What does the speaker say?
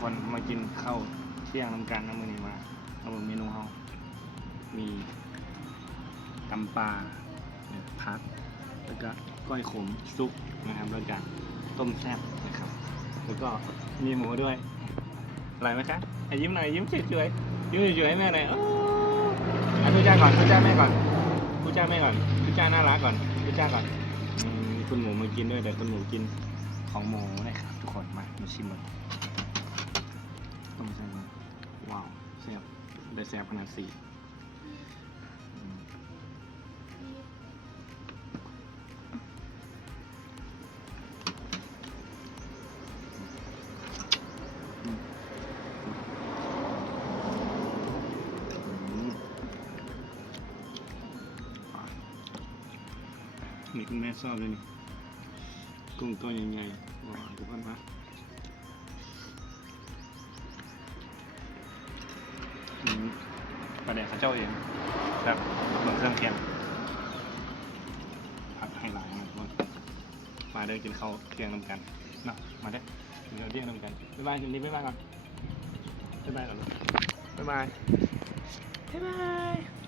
คนมากินข้าวเที่ยงน้ำกันน้ำมือนี้มาเอาเบิ่งเมนูเฮามีตำปลาเนี่ยพัก แล้วก็ก้อยขมซุปนะครับแล้วก็ต้มแซ่บนะครับ แล้วก็มีหมูด้วยอร่อยไหมคะอะยิ้มหน่อยยิ้มสวยๆยิ้มสวยๆให้แม่หน่อยอ้อะพูดจ้าก่อนพูดจ้าแม่ก่อนพูดจ้าแม่ก่อนพูดจ้าน่ารักก่อนพูดจ้าก่อนมีคุณหมูมากินด้วยแต่คุณหมูกินของหมูนะครับทุกคนมามาชิมเล แซ่บได้แซ่บขนาดสี่นี่คุณแม่ชอบเลยนี่กุ้งตัวใหญ่ๆว้าวทุกคนม ประเดี๋ยวเขาเจ้าเองแบบเหมือนเครื่องเคียงผักให้หลายมาทุกคนมาเดินกินข้าวเที่ยงน้ำกันเนาะมาเด้อกินข้าวเที่ยงน้ำกันบ๊ายบายกินนี้บ๊ายบายก่อนบ๊ายบายก่อนบ๊ายบายบ๊ายบาย